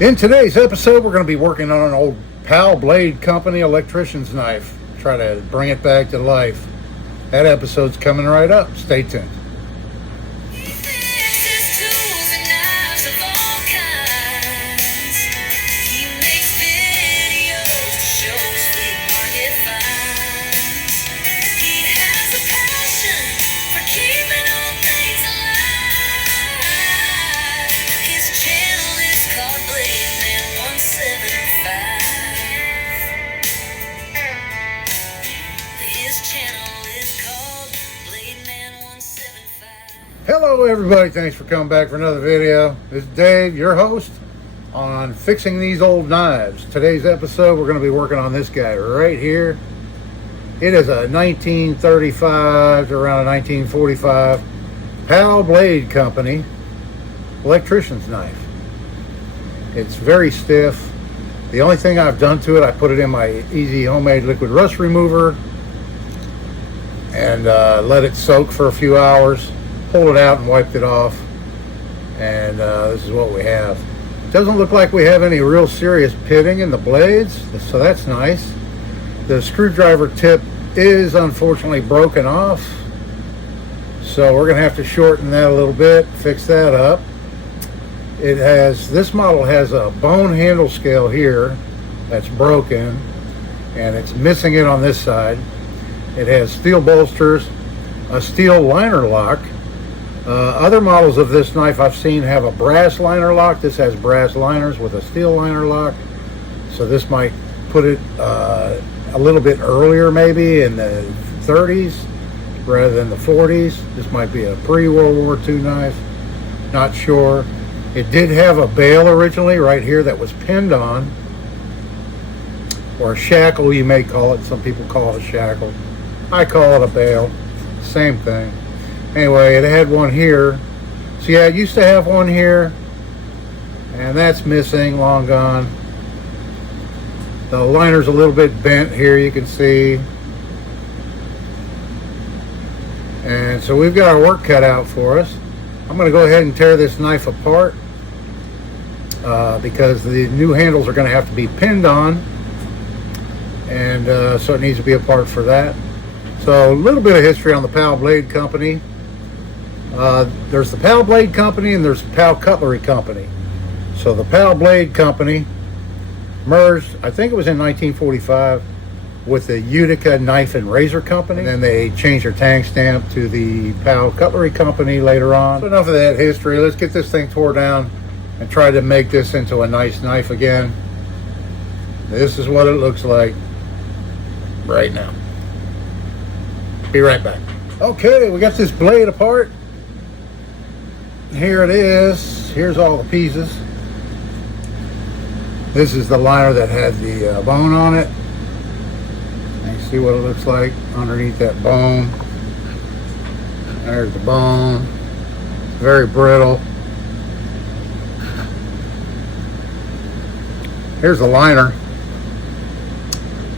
In today's episode, we're going to be working on an old Pal Blade Company electrician's knife. Try to bring it back to life. That episode's coming right up. Stay tuned. Hello everybody, thanks for coming back for another video. This is Dave, your host on fixing these old knives. Today's episode, we're going to be working on this guy right here. It is a 1935 to around a 1945 Pal Blade Company electrician's knife. It's very stiff. The only thing I've done to it, I put it in my easy homemade liquid rust remover and let it soak for a few hours. Pulled it out and wiped it off, and this is what we have. Doesn't look like we have any real serious pitting in the blades, so that's nice. The screwdriver tip is unfortunately broken off, so we're gonna have to shorten that a little bit, fix that up. This model has a bone handle scale here that's broken, and it's missing it on this side. It has steel bolsters, a steel liner lock. Other models of this knife I've seen have a brass liner lock. This has brass liners with a steel liner lock. So this might put it a little bit earlier, maybe in the 30s rather than the 40s. This might be a pre-World War II knife. Not sure. It did have a bail originally right here that was pinned on. Or a shackle, you may call it. Some people call it a shackle. I call it a bail. Same thing. Anyway, it had one here. So yeah, it used to have one here, and that's missing, long gone. The liner's a little bit bent here, you can see. And so we've got our work cut out for us. I'm going to go ahead and tear this knife apart because the new handles are going to have to be pinned on, and so it needs to be apart for that. So a little bit of history on the Pal Blade Company. There's the Pal Blade Company and there's the Pal Cutlery Company. So the Pal Blade Company merged, I think it was in 1945, with the Utica Knife and Razor Company. And then they changed their tank stamp to the Pal Cutlery Company later on. So enough of that history. Let's get this thing tore down and try to make this into a nice knife again. This is what it looks like right now. Be right back. Okay, we got this blade apart. Here it is. Here's all the pieces. This is the liner that had the bone on it. You see what it looks like underneath that bone. There's the bone. Very brittle. Here's the liner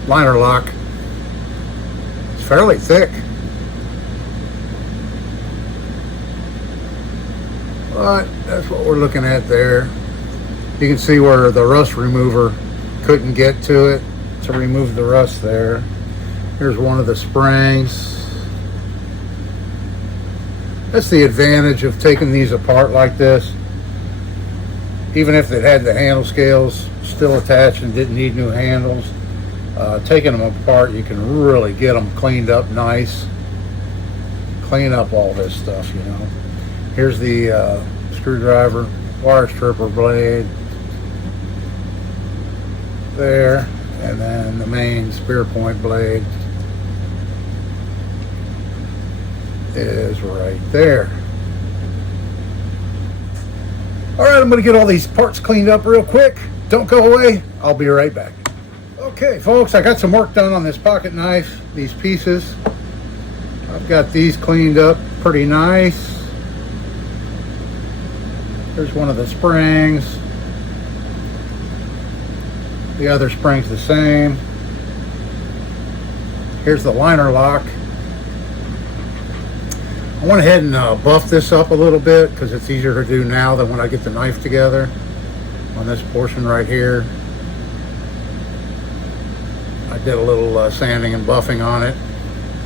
lock. It's fairly thick. But that's what we're looking at there. You can see where the rust remover couldn't get to it to remove the rust there. Here's one of the springs. That's the advantage of taking these apart like this. Even if it had the handle scales still attached and didn't need new handles, taking them apart, you can really get them cleaned up nice. Clean up all this stuff, you know. Here's the screwdriver, wire stripper blade there, and then the main spear point blade is right there. All right, I'm going to get all these parts cleaned up real quick. Don't go away. I'll be right back. Okay, folks, I got some work done on this pocket knife, these pieces. I've got these cleaned up pretty nice. There's one of the springs. The other spring's the same. Here's the liner lock. I went ahead and buffed this up a little bit because it's easier to do now than when I get the knife together. on this portion right here. I did a little sanding and buffing on it,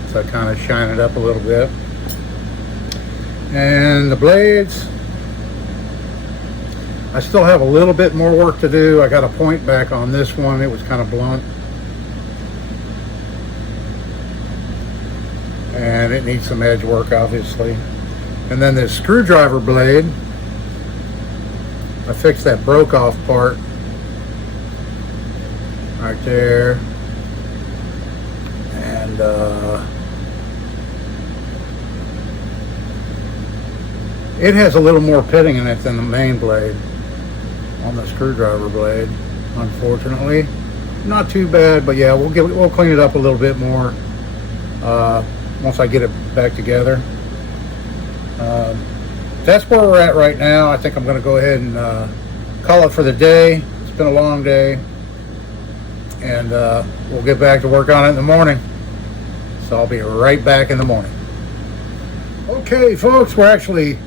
so I kind of shine it up a little bit. And the blades, I still have a little bit more work to do. I got a point back on this one. It was kind of blunt, and it needs some edge work, obviously. And then this screwdriver blade, I fixed that broke off part right there. And it has a little more pitting in it than the main blade on the screwdriver blade, unfortunately. Not too bad, but yeah, we'll clean it up a little bit more once I get it back together. That's where we're at right now. I think I'm going to go ahead and call it for the day. It's been a long day, and we'll get back to work on it in the morning. So I'll be right back in the morning. Okay, folks, we're actually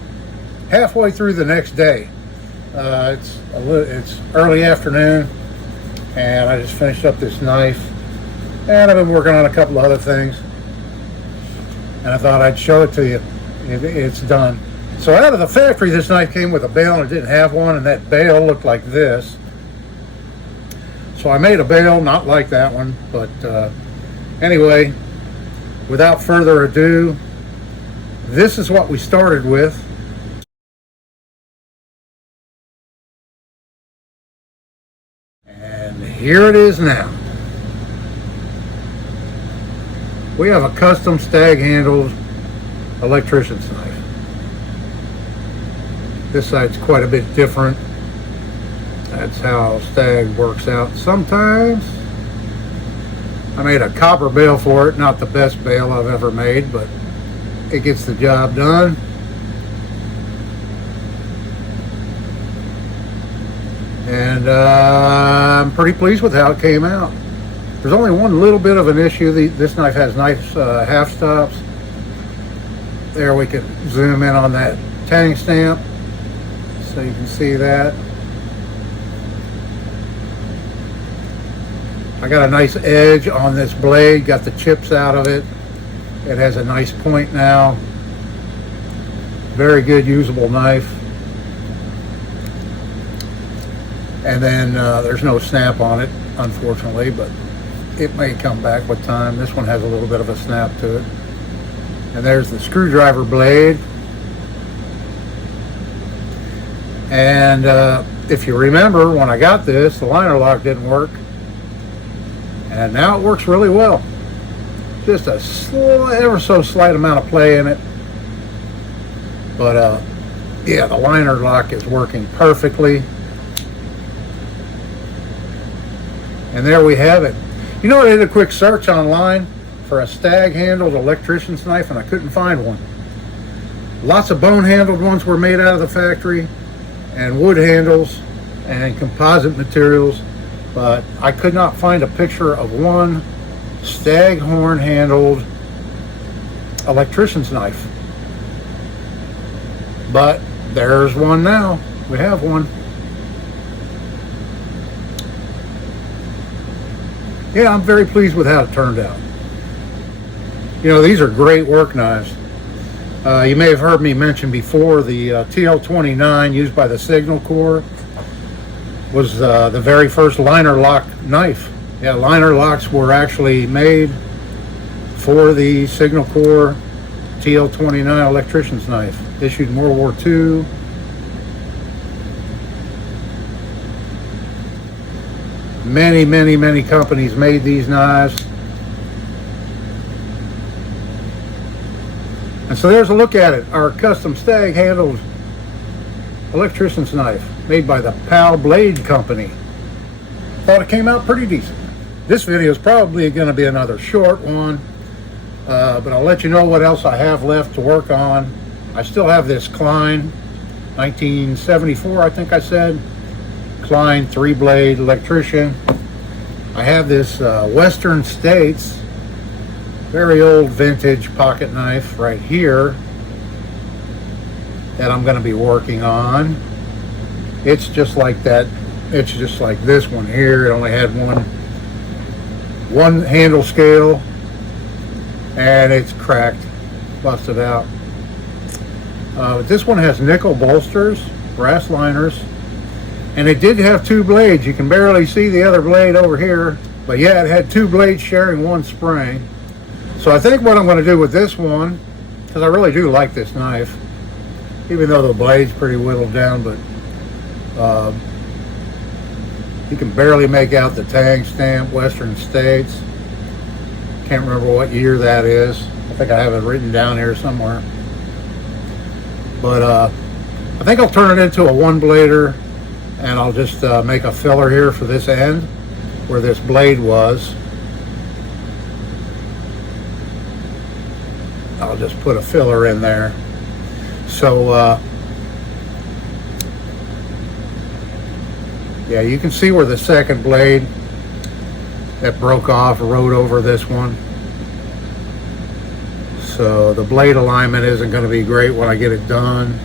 halfway through the next day. It's early afternoon, and I just finished up this knife, and I've been working on a couple of other things, and I thought I'd show it to you. It's done. So out of the factory, this knife came with a bail, and it didn't have one, and that bail looked like this. So I made a bail, not like that one, but anyway, without further ado, this is what we started with. And here it is now. We have a custom stag handled electrician's knife. This side's quite a bit different. That's how stag works out sometimes. I made a copper bail for it, not the best bail I've ever made, but it gets the job done. And I'm pretty pleased with how it came out. There's only one little bit of an issue. This knife has nice half stops. There we can zoom in on that tang stamp so you can see that. I got a nice edge on this blade, got the chips out of it. It has a nice point now. Very good usable knife. And then there's no snap on it, unfortunately, but it may come back with time. This one has a little bit of a snap to it. And there's the screwdriver blade. And if you remember, when I got this, the liner lock didn't work. And now it works really well. Just a ever so slight amount of play in it. But yeah, the liner lock is working perfectly. And there we have it. You know, I did a quick search online for a stag handled electrician's knife, and I couldn't find one. Lots of bone handled ones were made out of the factory, and wood handles and composite materials, but I could not find a picture of one staghorn handled electrician's knife. But there's one now. We have one. Yeah, I'm very pleased with how it turned out. You know, these are great work knives. You may have heard me mention before the TL29 used by the Signal Corps was the very first liner lock knife. Yeah, liner locks were actually made for the Signal Corps TL29 electrician's knife, issued in World War II. Many, many, many companies made these knives. And so there's a look at it, our custom stag handled electrician's knife made by the PAL Blade Company. Thought it came out pretty decent. This video is probably going to be another short one, but I'll let you know what else I have left to work on. I still have this Klein 1974, I think I said, Klein 3-blade electrician. I have this Western States very old vintage pocket knife right here that I'm going to be working on. It's just like that it's just like this one here. It only had one handle scale, and it's cracked, busted out. This one has nickel bolsters, brass liners, and it did have 2 blades. You can barely see the other blade over here, but yeah, it had 2 blades sharing 1 spring. So I think what I'm going to do with this one, because I really do like this knife, even though the blade's pretty whittled down, but you can barely make out the tag stamp, Western States. Can't remember what year that is. I think I have it written down here somewhere. But I think I'll turn it into a 1-blader, and I'll just make a filler here for this end where this blade was. I'll just put a filler in there. So yeah, you can see where the second blade that broke off rode over this one. So the blade alignment isn't going to be great when I get it done,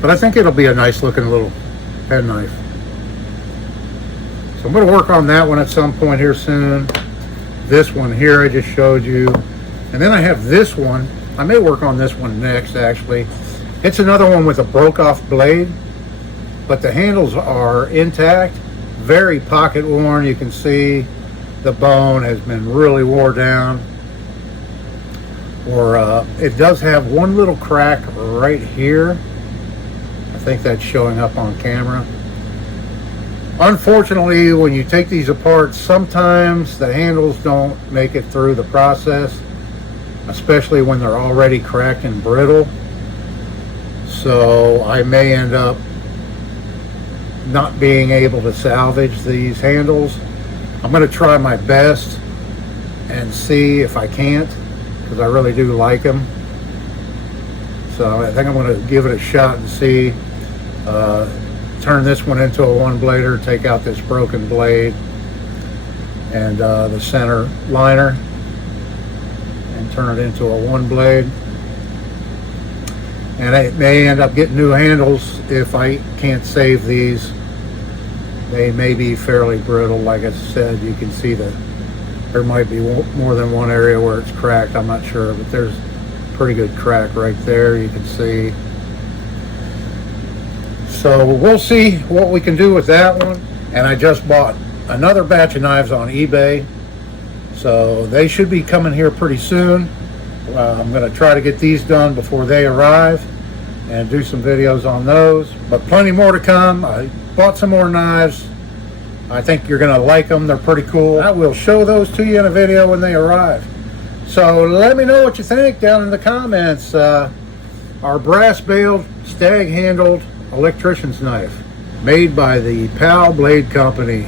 but I think it'll be a nice looking little pen knife. So I'm going to work on that one at some point here soon. This one here I just showed you, and then I have this one. I may work on this one next, actually. It's another one with a broke off blade, but the handles are intact, very pocket worn. You can see the bone has been really wore down. Or it does have one little crack right here. I think that's showing up on camera. Unfortunately, when you take these apart, sometimes the handles don't make it through the process, especially when they're already cracked and brittle. So I may end up not being able to salvage these handles. I'm going to try my best and see if I can't, because I really do like them. So I think I'm going to give it a shot and see. Turn this one into a 1-blader, take out this broken blade and the center liner, and turn it into a 1-blade. And I may end up getting new handles if I can't save these. They may be fairly brittle. Like I said, you can see that there might be more than one area where it's cracked. I'm not sure, but there's a pretty good crack right there, you can see. So we'll see what we can do with that one. And I just bought another batch of knives on eBay, so they should be coming here pretty soon. I'm going to try to get these done before they arrive and do some videos on those, but plenty more to come. I bought some more knives. I think you're going to like them. They're pretty cool. I will show those to you in a video when they arrive. So let me know what you think down in the comments. Our brass baled, stag handled electrician's knife made by the PAL Blade Company.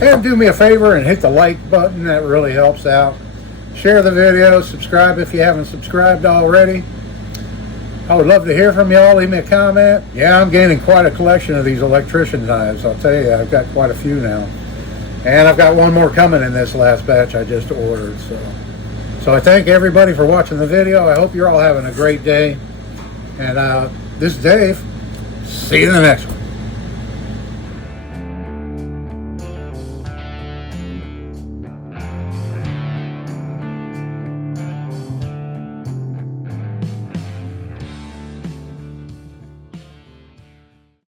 And do me a favor and hit the like button. That really helps out. Share the video, subscribe if you haven't subscribed already. I would love to hear from y'all. Leave me a comment. Yeah, I'm gaining quite a collection of these electrician knives. I'll tell you, I've got quite a few now. And I've got one more coming in this last batch I just ordered. So I thank everybody for watching the video. I hope you're all having a great day. And this is Dave. See you in the next one.